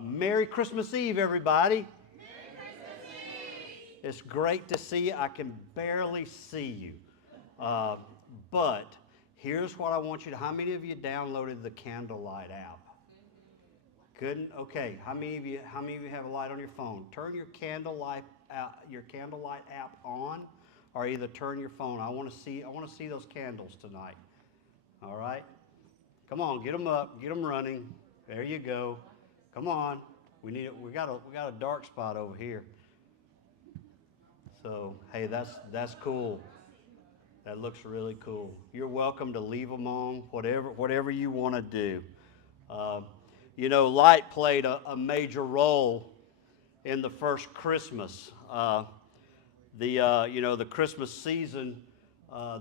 Merry Christmas Eve, everybody. Merry Christmas Eve. It's great to see you. I can barely see you. But here's what I want you to, how many of you downloaded the Candlelight app? Couldn't? Okay. How many of you have a light on your phone? Turn your Candlelight app on, or either turn your phone. I want to see those candles tonight. All right? Come on, get them up, get them running. There you go. Come on. We got a dark spot over here. So, hey, that's cool. That looks really cool. You're welcome to leave them on, whatever you want to do. Light played a major role in the first Christmas. The Christmas season,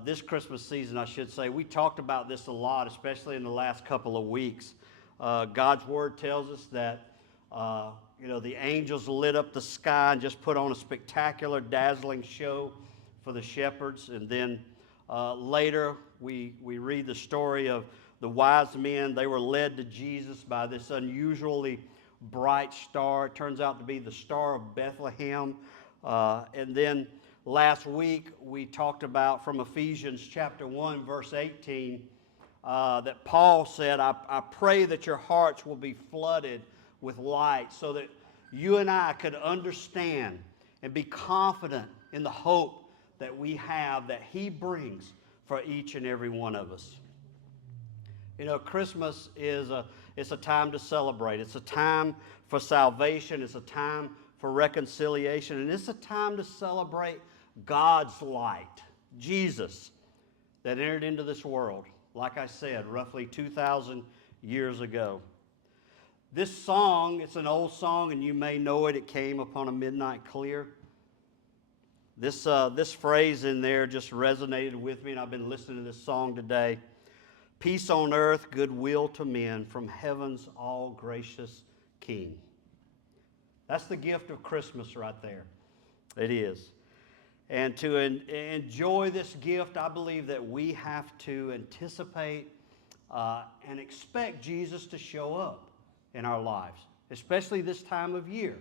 this Christmas season, I should say, we talked about this a lot, especially in the last couple of weeks. God's Word tells us that, the angels lit up the sky and just put on a spectacular, dazzling show for the shepherds. And then later, we read the story of the wise men. They were led to Jesus by this unusually bright star. It turns out to be the Star of Bethlehem. And then last week we talked about from Ephesians chapter 1, verse 18, that Paul said, I pray that your hearts will be flooded with light so that you and I could understand and be confident in the hope that we have that He brings for each and every one of us. Christmas it's a time to celebrate. It's a time for salvation. It's a time for reconciliation. And it's a time to celebrate God's light, Jesus, that entered into this world, like I said, roughly 2,000 years ago. This song, it's an old song, and you may know it. It came upon a midnight clear. This phrase in there just resonated with me, and I've been listening to this song today. Peace on earth, goodwill to men, from heaven's all-gracious King. That's the gift of Christmas right there. It is. And to enjoy this gift, I believe that we have to anticipate and expect Jesus to show up in our lives, especially this time of year.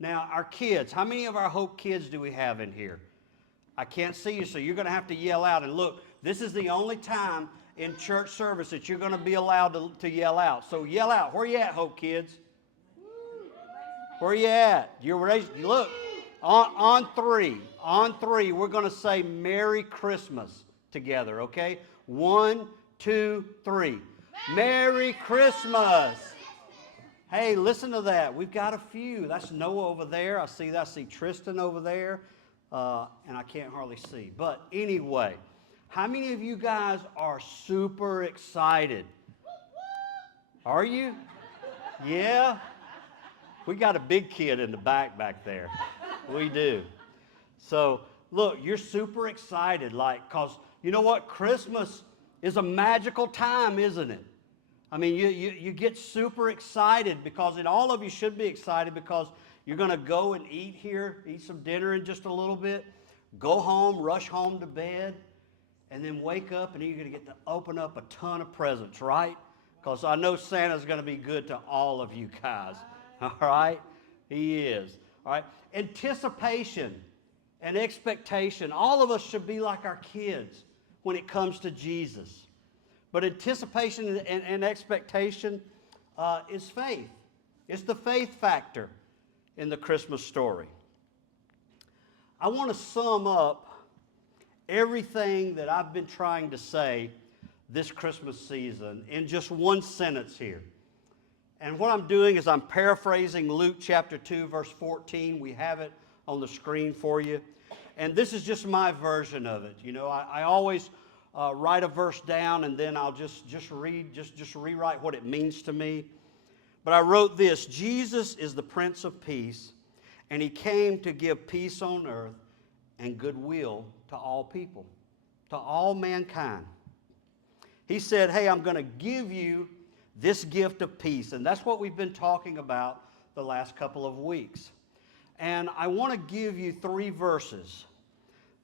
Now, our kids, how many of our Hope kids do we have in here? I can't see you, so you're going to have to yell out. And look, this is the only time in church service that you're going to be allowed to yell out. So yell out. Where you at, Hope kids? Where you at? You're raised. Look, on three. On three, we're going to say Merry Christmas together, okay? 1, 2, 3. Merry Christmas. Hey, listen to that. We've got a few. That's Noah over there. I see Tristan over there. And I can't hardly see. But anyway, how many of you guys are super excited? Are you? Yeah? We got a big kid in the back there. We do. So, look, you're super excited, because you know what? Christmas is a magical time, isn't it? I mean, you get super excited because, and all of you should be excited because you're going to go and eat some dinner in just a little bit, go home, rush home to bed, and then wake up and you're going to get to open up a ton of presents, right? Because I know Santa's going to be good to all of you guys, all right? He is, all right? Anticipation and expectation. All of us should be like our kids when it comes to Jesus. But anticipation and expectation is faith. It's the faith factor in the Christmas story. I want to sum up everything that I've been trying to say this Christmas season in just one sentence here. And what I'm doing is I'm paraphrasing Luke chapter 2, verse 14. We have it on the screen for you. And this is just my version of it. I always write a verse down and then I'll just rewrite what it means to me. But I wrote this: Jesus is the Prince of Peace, and He came to give peace on earth and goodwill to all people, to all mankind. He said, hey, I'm going to give you this gift of peace. And that's what we've been talking about the last couple of weeks. And I want to give you 3 verses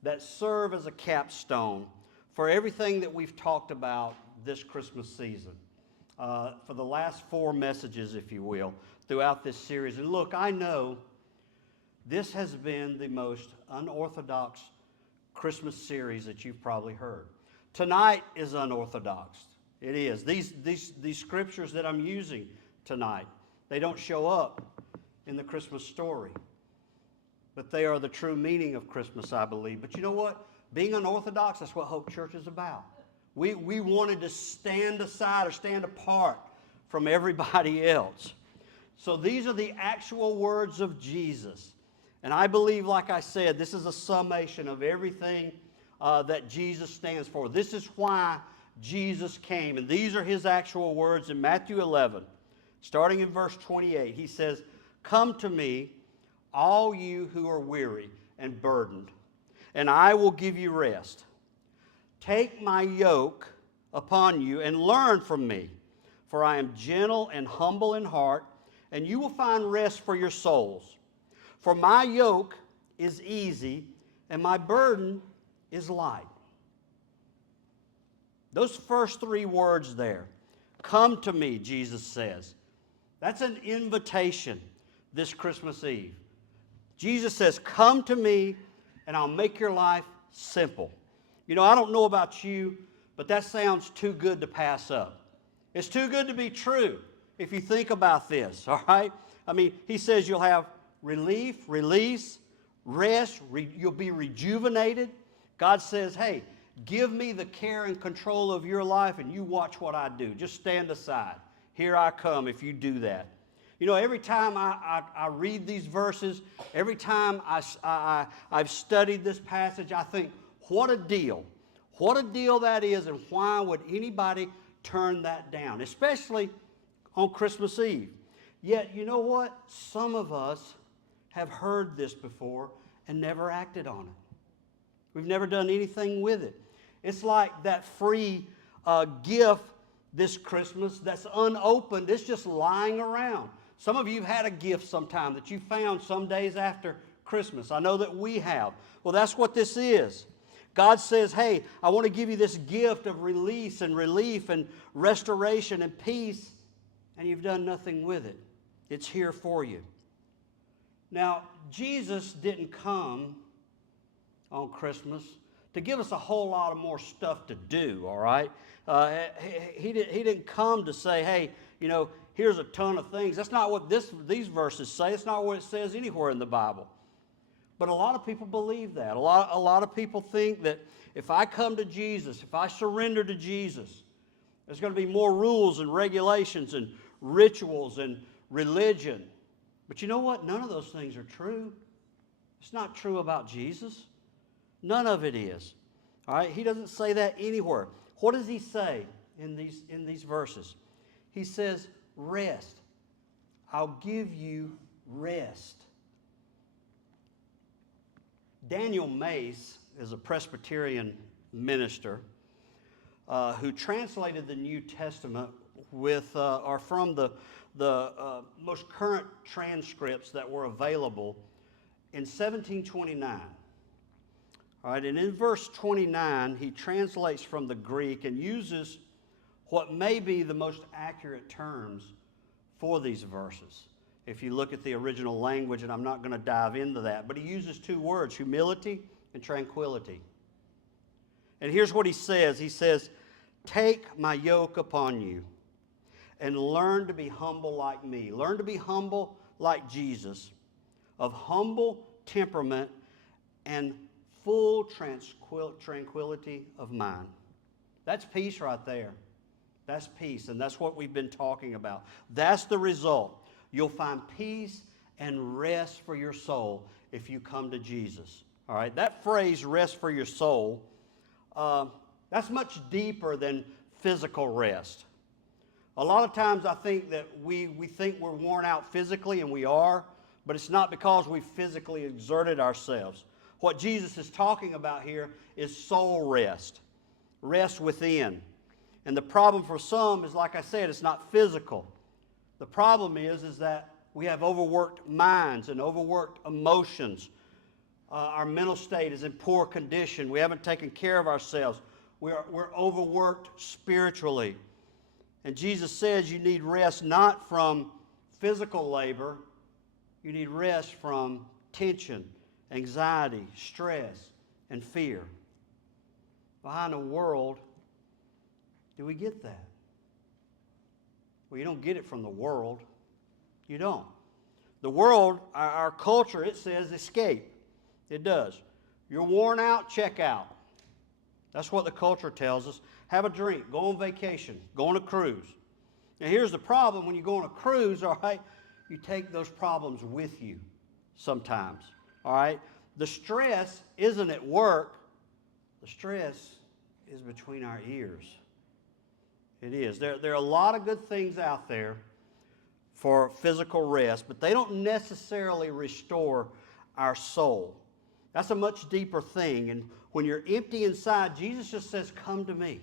that serve as a capstone for everything that we've talked about this Christmas season. for the last 4 messages, if you will, throughout this series. And look, I know this has been the most unorthodox Christmas series that you've probably heard. Tonight is unorthodox. It is. These scriptures that I'm using tonight, they don't show up in the Christmas story. But they are the true meaning of Christmas, I believe. But you know what? Being unorthodox, that's what Hope Church is about. We wanted to stand aside or stand apart from everybody else. So these are the actual words of Jesus. And I believe, like I said, this is a summation of everything that Jesus stands for. This is why Jesus came. And these are his actual words in Matthew 11, starting in verse 28. He says, "Come to me, all you who are weary and burdened, and I will give you rest. Take my yoke upon you and learn from me, for I am gentle and humble in heart, and you will find rest for your souls. For my yoke is easy and my burden is light." Those first 3 words there, come to me, Jesus says. That's an invitation this Christmas Eve. Jesus says, come to me and I'll make your life simple. You know, I don't know about you, but that sounds too good to pass up. It's too good to be true if you think about this, all right? I mean, he says you'll have relief, release, rest, you'll be rejuvenated. God says, hey, give me the care and control of your life and you watch what I do. Just stand aside. Here I come if you do that. You know, every time I read these verses, every time I've studied this passage, I think, what a deal. What a deal that is, and why would anybody turn that down, especially on Christmas Eve? Yet, you know what? Some of us have heard this before and never acted on it. We've never done anything with it. It's like that free gift this Christmas that's unopened. It's just lying around. Some of you have had a gift sometime that you found some days after Christmas. I know that we have. Well, that's what this is. God says, hey, I want to give you this gift of release and relief and restoration and peace, and you've done nothing with it. It's here for you. Now, Jesus didn't come on Christmas to give us a whole lot of more stuff to do, all right? He didn't come to say, hey, you know, here's a ton of things. That's not what these verses say. It's not what it says anywhere in the Bible. But a lot of people believe that. A lot of people think that if I come to Jesus, if I surrender to Jesus, there's going to be more rules and regulations and rituals and religion. But you know what? None of those things are true. It's not true about Jesus. None of it is. All right? He doesn't say that anywhere. What does he say in these verses? He says, rest. I'll give you rest. Daniel Mace is a Presbyterian minister who translated the New Testament from the most current transcripts that were available in 1729. All right, and in verse 29, he translates from the Greek and uses what may be the most accurate terms for these verses. If you look at the original language, and I'm not going to dive into that, but he uses 2 words, humility and tranquility. And here's what he says. He says, take my yoke upon you and learn to be humble like me. Learn to be humble like Jesus, of humble temperament and full tranquility of mind. That's peace right there. That's peace, and that's what we've been talking about. That's the result. You'll find peace and rest for your soul if you come to Jesus. All right, that phrase, rest for your soul, that's much deeper than physical rest. A lot of times I think that we think we're worn out physically, and we are, but it's not because we physically exerted ourselves. What Jesus is talking about here is soul rest, rest within. And the problem for some is, like I said, it's not physical. The problem is that we have overworked minds and overworked emotions. Our mental state is in poor condition. We haven't taken care of ourselves. We're overworked spiritually. And Jesus says you need rest not from physical labor, you need rest from tension, anxiety, stress, and fear. Well, how in the world do we get that? Well, you don't get it from the world. You don't. The world, our culture, it says escape. It does. You're worn out, check out. That's what the culture tells us. Have a drink, go on vacation, go on a cruise. Now here's the problem: when you go on a cruise, all right, you take those problems with you sometimes, all right? The stress isn't at work. The stress is between our ears. It is. There are a lot of good things out there for physical rest, but they don't necessarily restore our soul. That's a much deeper thing. And when you're empty inside, Jesus just says, come to me.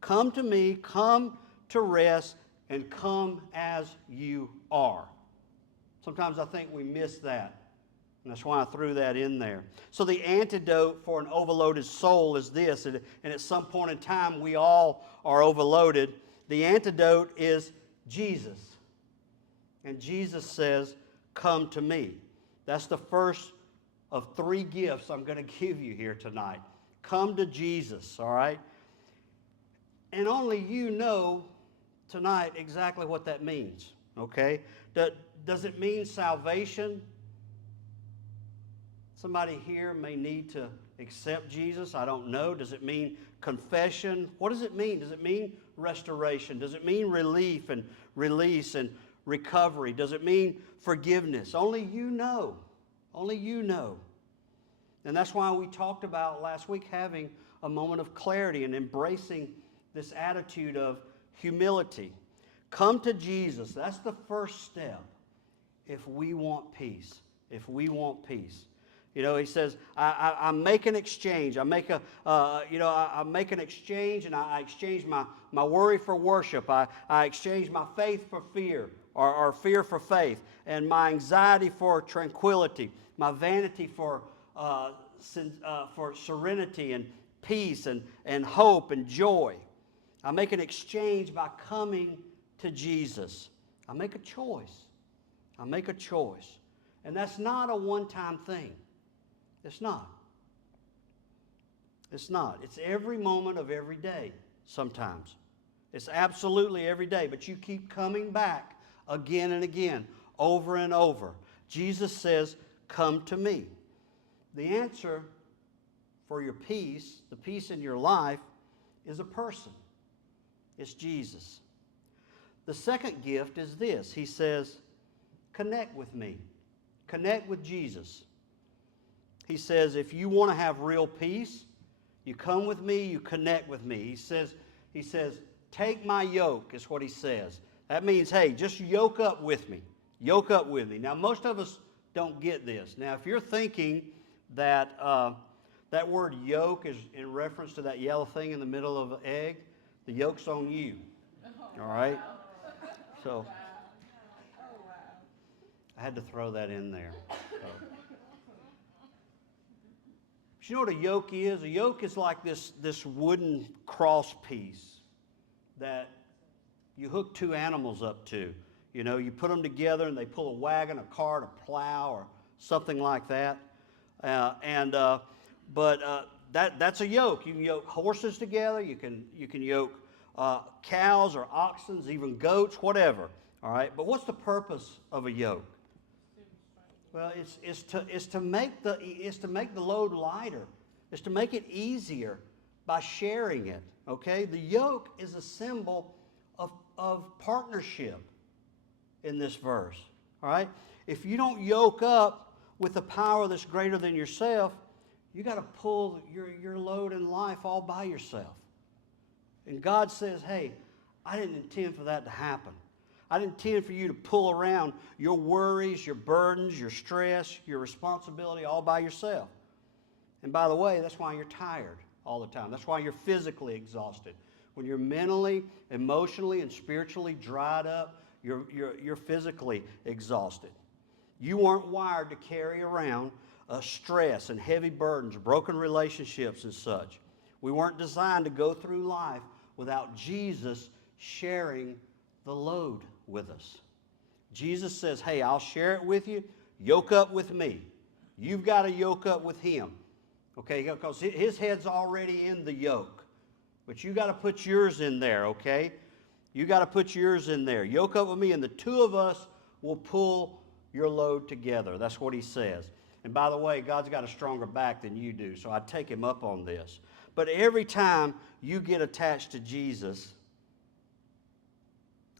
Come to me, come to rest, and come as you are. Sometimes I think we miss that. And that's why I threw that in there. So the antidote for an overloaded soul is this, and at some point in time we all are overloaded. The antidote is Jesus. And Jesus says, come to me. That's the first of 3 gifts I'm going to give you here tonight. Come to Jesus, all right? And only you know tonight exactly what that means, okay? Does it mean salvation? Somebody here may need to accept Jesus. I don't know. Does it mean confession? What does it mean? Does it mean restoration? Does it mean relief and release and recovery? Does it mean forgiveness? Only you know. Only you know. And that's why we talked about last week having a moment of clarity and embracing this attitude of humility. Come to Jesus. That's the first step if we want peace. If we want peace. You know, he says, I make an exchange. I make an exchange, and I exchange my worry for worship. I exchange my faith for fear, or fear for faith, and my anxiety for tranquility, my vanity for serenity and peace and hope and joy. I make an exchange by coming to Jesus. I make a choice. I make a choice. And that's not a one-time thing. It's not. It's not. It's every moment of every day sometimes. It's absolutely every day, but you keep coming back again and again, over and over. Jesus says, come to me. The answer for your peace, the peace in your life, is a person. It's Jesus. The second gift is this. He says, connect with me. Connect with Jesus. He says, if you want to have real peace, you come with me, you connect with me. He says, take my yoke, is what he says. That means, hey, just yoke up with me. Yoke up with me. Now, most of us don't get this. Now, if you're thinking that that word yoke is in reference to that yellow thing in the middle of an egg, the yoke's on you. All right? So, I had to throw that in there. So. You know what a yoke is? A yoke is like this wooden cross piece that you hook 2 animals up to. You know, you put them together and they pull a wagon, a cart, a plow, or something like that. But that's a yoke. You can yoke horses together. You can yoke cows or oxen, even goats, whatever. All right. But what's the purpose of a yoke? Well, it's to make the load lighter. It's to make it easier by sharing it. Okay? The yoke is a symbol of partnership in this verse. All right? If you don't yoke up with the power that's greater than yourself, you got to pull your load in life all by yourself. And God says, hey, I didn't intend for that to happen. I didn't intend for you to pull around your worries, your burdens, your stress, your responsibility all by yourself. And by the way, that's why you're tired all the time. That's why you're physically exhausted. When you're mentally, emotionally, and spiritually dried up, you're physically exhausted. You weren't wired to carry around stress and heavy burdens, broken relationships and such. We weren't designed to go through life without Jesus sharing the load with us. Jesus says, hey, I'll share it with you. Yoke up with me. You've got to yoke up with him. Okay, because his head's already in the yoke. But you got to put yours in there, okay? You got to put yours in there. Yoke up with me, and the two of us will pull your load together. That's what he says. And by the way, God's got a stronger back than you do, so I'd take him up on this. But every time you get attached to Jesus,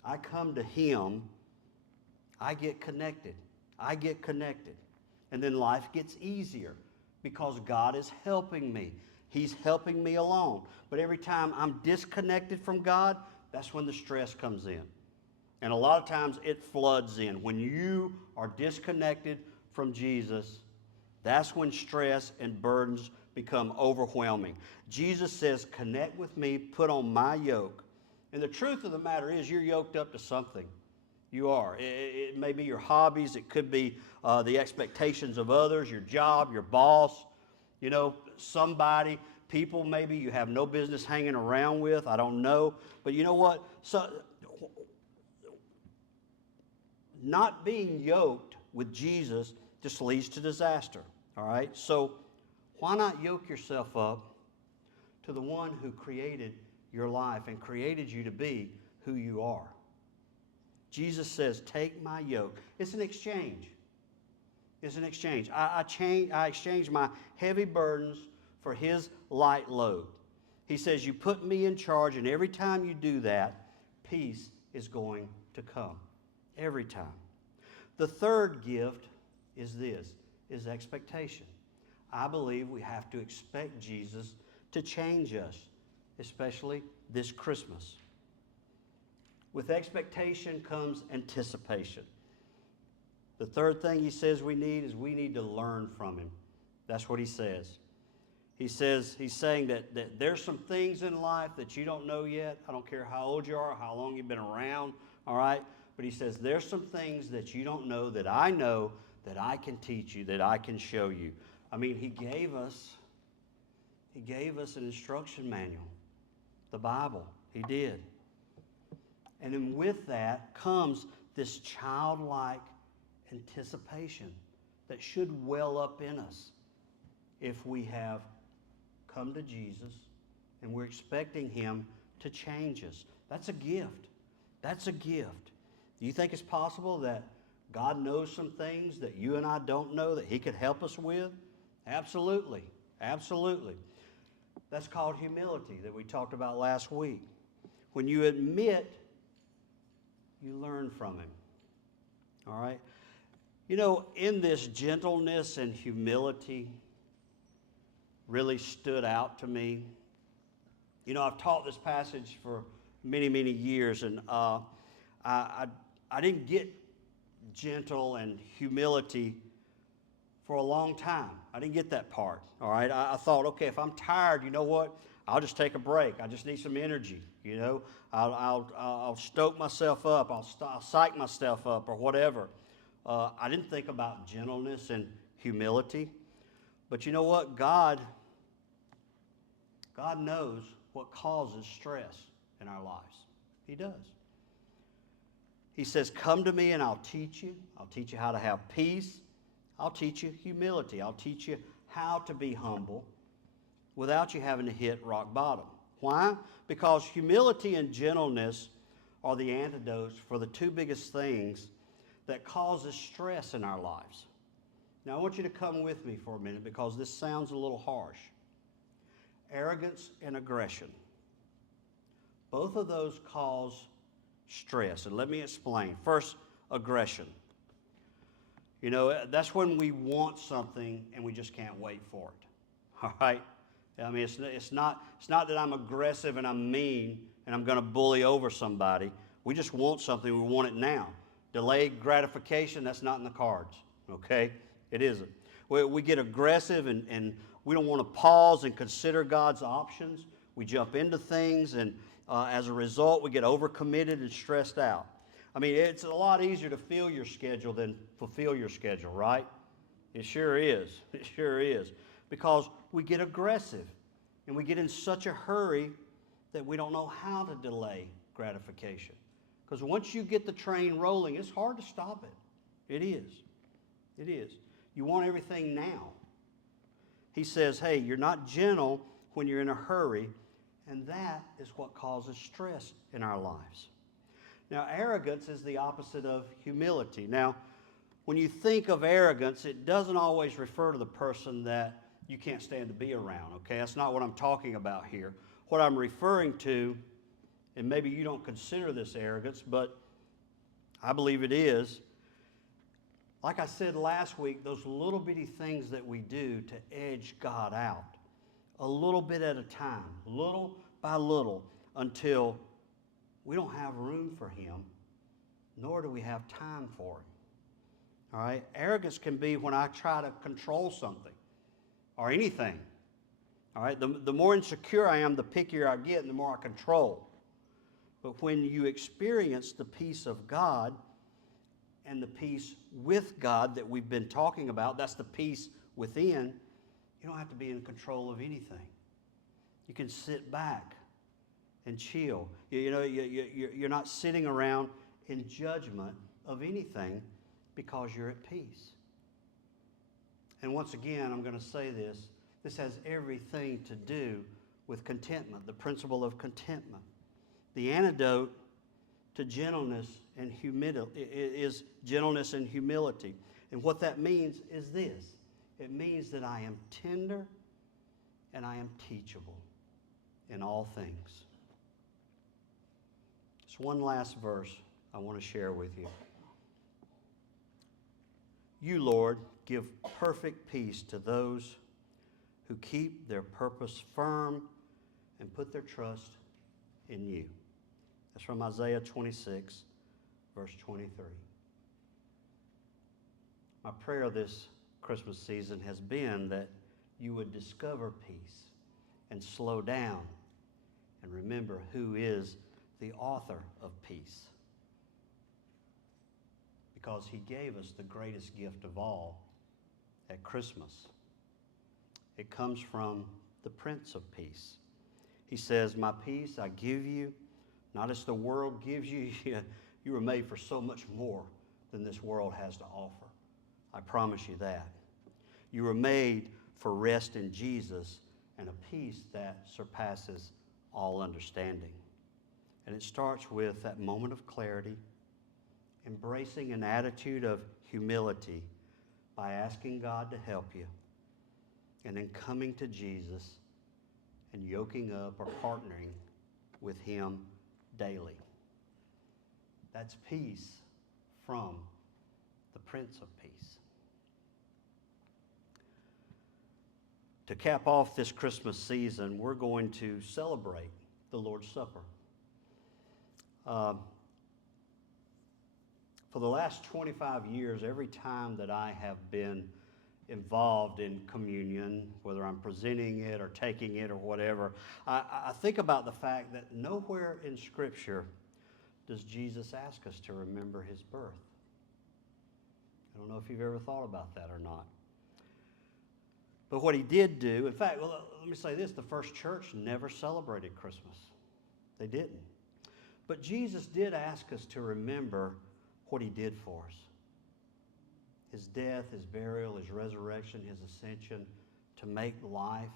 I come to him, I get connected. I get connected. And then life gets easier because God is helping me. He's helping me along. But every time I'm disconnected from God, that's when the stress comes in. And a lot of times it floods in. When you are disconnected from Jesus, that's when stress and burdens become overwhelming. Jesus says, connect with me, put on my yoke. And the truth of the matter is you're yoked up to something. You are. It may be your hobbies. It could be the expectations of others, your job, your boss, somebody, people maybe you have no business hanging around with. I don't know. But you know what? So, not being yoked with Jesus just leads to disaster. All right? So why not yoke yourself up to the one who created your life and created you to be who you are? Jesus says, take my yoke. It's an exchange. It's an exchange. I exchange my heavy burdens for his light load. He says, you put me in charge, and every time you do that, peace is going to come. Every time. The third gift is expectation. I believe we have to expect Jesus to change us, especially this Christmas. With expectation comes anticipation. The third thing he says we need to learn from him. That's what he says. He's saying that there's some things in life that you don't know yet. I don't care how old you are, how long you've been around, all right? But he says there's some things that you don't know that I know, that I can teach you, that I can show you. I mean, he gave us an instruction manual, the Bible. He did. And then with that comes this childlike anticipation that should well up in us if we have come to Jesus and we're expecting him to change us. That's a gift. That's a gift. Do you think it's possible that God knows some things that you and I don't know that he could help us with? Absolutely. Absolutely. That's called humility that we talked about last week. When you admit, you learn from him. All right? In this gentleness and humility really stood out to me. I've taught this passage for many, many years, and I didn't get gentle and humility for a long time. I didn't get that part, all right? I thought, okay, if I'm tired, you know what? I'll just take a break. I just need some energy, I'll stoke myself up. I'll psych myself up or whatever. I didn't think about gentleness and humility. But you know what? God knows what causes stress in our lives. He does. He says, come to me and I'll teach you. I'll teach you how to have peace. I'll teach you humility. I'll teach you how to be humble without you having to hit rock bottom. Why? Because humility and gentleness are the antidotes for the two biggest things that causes stress in our lives. Now, I want you to come with me for a minute because this sounds a little harsh. Arrogance and aggression. Both of those cause stress. And let me explain. First, aggression. That's when we want something and we just can't wait for it. All right? I mean, it's not that I'm aggressive and I'm mean and I'm going to bully over somebody. We just want something. We want it now. Delayed gratification, that's not in the cards. Okay? It isn't. We get aggressive and we don't want to pause and consider God's options. We jump into things, and as a result, we get overcommitted and stressed out. I mean, it's a lot easier to fill your schedule than fulfill your schedule, right? It sure is. It sure is. Because we get aggressive, and we get in such a hurry that we don't know how to delay gratification. Because once you get the train rolling, it's hard to stop it. It is. It is. You want everything now. He says, hey, you're not gentle when you're in a hurry, and that is what causes stress in our lives. Now, arrogance is the opposite of humility. Now, when you think of arrogance, it doesn't always refer to the person that you can't stand to be around, okay? That's not what I'm talking about here. What I'm referring to, and maybe you don't consider this arrogance, but I believe it is, like I said last week, those little bitty things that we do to edge God out, a little bit at a time, little by little, until we don't have room for Him, nor do we have time for Him. All right? Arrogance can be when I try to control something or anything. All right? The more insecure I am, the pickier I get and the more I control. But when you experience the peace of God and the peace with God that we've been talking about, that's the peace within, you don't have to be in control of anything. You can sit back and chill. You're not sitting around in judgment of anything because you're at peace. And once again, I'm going to say this. This has everything to do with contentment, the principle of contentment. The antidote to gentleness and humility is gentleness and humility. And what that means is this. It means that I am tender and I am teachable in all things. Just one last verse I want to share with you. You, Lord, give perfect peace to those who keep their purpose firm and put their trust in you. That's from Isaiah 26, verse 23. My prayer this Christmas season has been that you would discover peace and slow down and remember who is the author of peace. Because He gave us the greatest gift of all at Christmas. It comes from the Prince of Peace. He says, my peace I give you, not as the world gives you. You were made for so much more than this world has to offer. I promise you that. You were made for rest in Jesus and a peace that surpasses all understanding. And it starts with that moment of clarity, embracing an attitude of humility by asking God to help you, and then coming to Jesus and yoking up or partnering with Him daily. That's peace from the Prince of Peace. To cap off this Christmas season, we're going to celebrate the Lord's Supper. For the last 25 years, every time that I have been involved in communion, whether I'm presenting it or taking it or whatever, I think about the fact that nowhere in Scripture does Jesus ask us to remember His birth. I don't know if you've ever thought about that or not. But what He did do, in fact, let me say this, the first church never celebrated Christmas. They didn't. But Jesus did ask us to remember what He did for us. His death, His burial, His resurrection, His ascension, to make life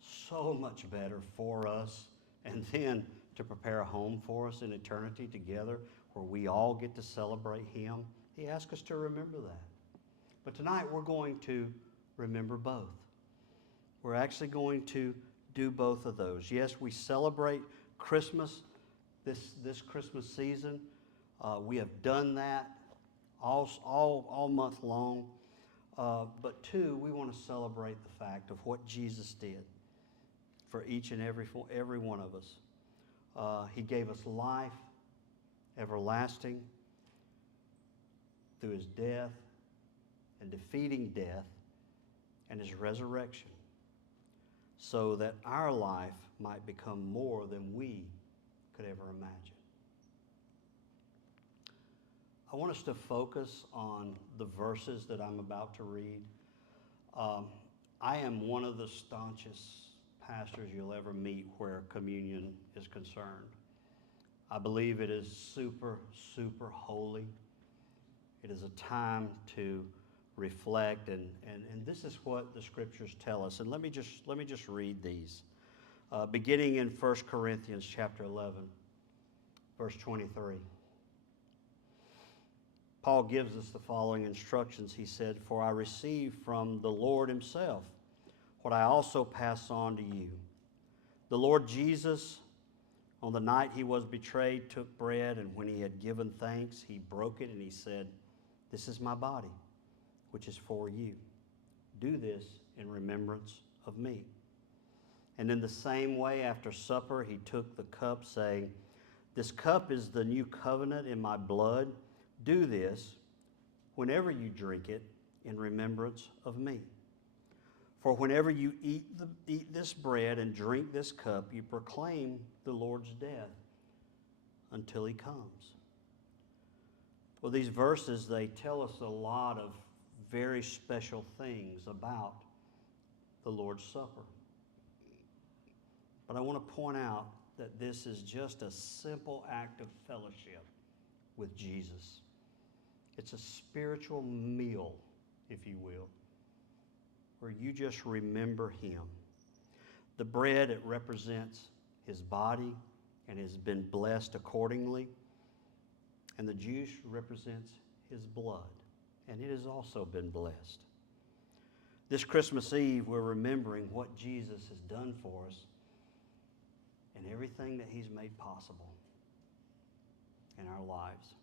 so much better for us, and then to prepare a home for us in eternity together where we all get to celebrate Him. He asked us to remember that. But tonight we're going to remember both. We're actually going to do both of those. Yes, we celebrate Christmas this Christmas season. We have done that all month long. But two, we want to celebrate the fact of what Jesus did for each and every one of us. He gave us life, everlasting, through His death and defeating death and His resurrection, so that our life might become more than we could ever imagine. I want us to focus on the verses that I'm about to read. I am one of the staunchest pastors you'll ever meet where communion is concerned. I believe it is super, super holy. It is a time to reflect, and this is what the scriptures tell us. And let me just read these. Beginning in 1 Corinthians chapter 11, verse 23. Paul gives us the following instructions. He said, "For I received from the Lord himself what I also pass on to you. The Lord Jesus, on the night he was betrayed, took bread, and when he had given thanks, he broke it, and he said, 'This is my body, which is for you. Do this in remembrance of me.' And in the same way, after supper, he took the cup, saying, 'This cup is the new covenant in my blood. Do this whenever you drink it in remembrance of me. For whenever you eat this bread and drink this cup, you proclaim the Lord's death until he comes.'" Well, these verses, they tell us a lot of very special things about the Lord's Supper. But I want to point out that this is just a simple act of fellowship with Jesus. It's a spiritual meal, if you will, where you just remember him. The bread, it represents his body and has been blessed accordingly. And the juice represents his blood, and it has also been blessed. This Christmas Eve, we're remembering what Jesus has done for us and everything that he's made possible in our lives.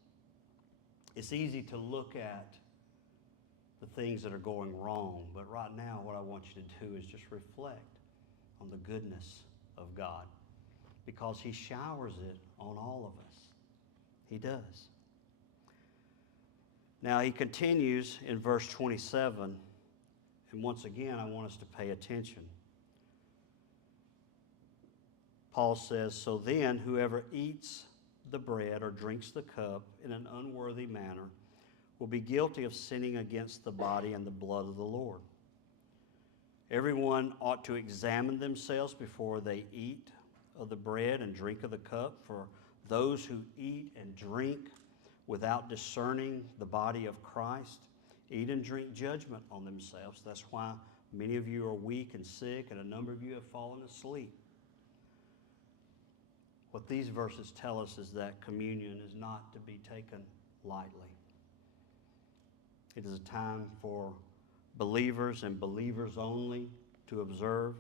It's easy to look at the things that are going wrong, but right now what I want you to do is just reflect on the goodness of God, because he showers it on all of us. He does. Now he continues in verse 27, and once again I want us to pay attention. Paul says, "So then whoever eats the bread or drinks the cup in an unworthy manner will be guilty of sinning against the body and the blood of the Lord. Everyone ought to examine themselves before they eat of the bread and drink of the cup, for those who eat and drink without discerning the body of Christ eat and drink judgment on themselves. That's why many of you are weak and sick, and a number of you have fallen asleep." What these verses tell us is that communion is not to be taken lightly. It is a time for believers and believers only to observe.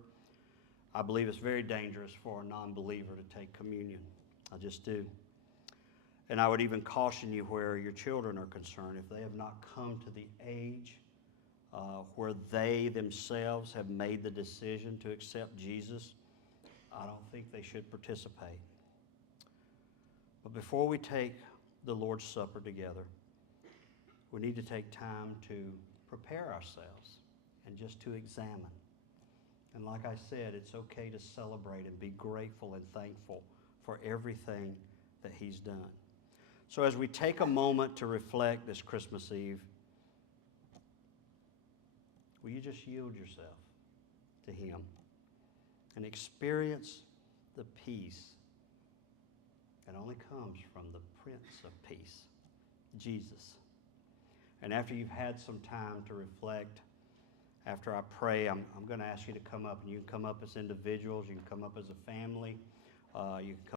I believe it's very dangerous for a non-believer to take communion. I just do. And I would even caution you where your children are concerned. If they have not come to the age where they themselves have made the decision to accept Jesus, I don't think they should participate. But before we take the Lord's Supper together, we need to take time to prepare ourselves and just to examine. And like I said, it's okay to celebrate and be grateful and thankful for everything that he's done. So as we take a moment to reflect this Christmas Eve, will you just yield yourself to him and experience the peace that only comes from the Prince of Peace, Jesus. And after you've had some time to reflect, after I pray, I'm going to ask you to come up. And you can come up as individuals, you can come up as a family, you can come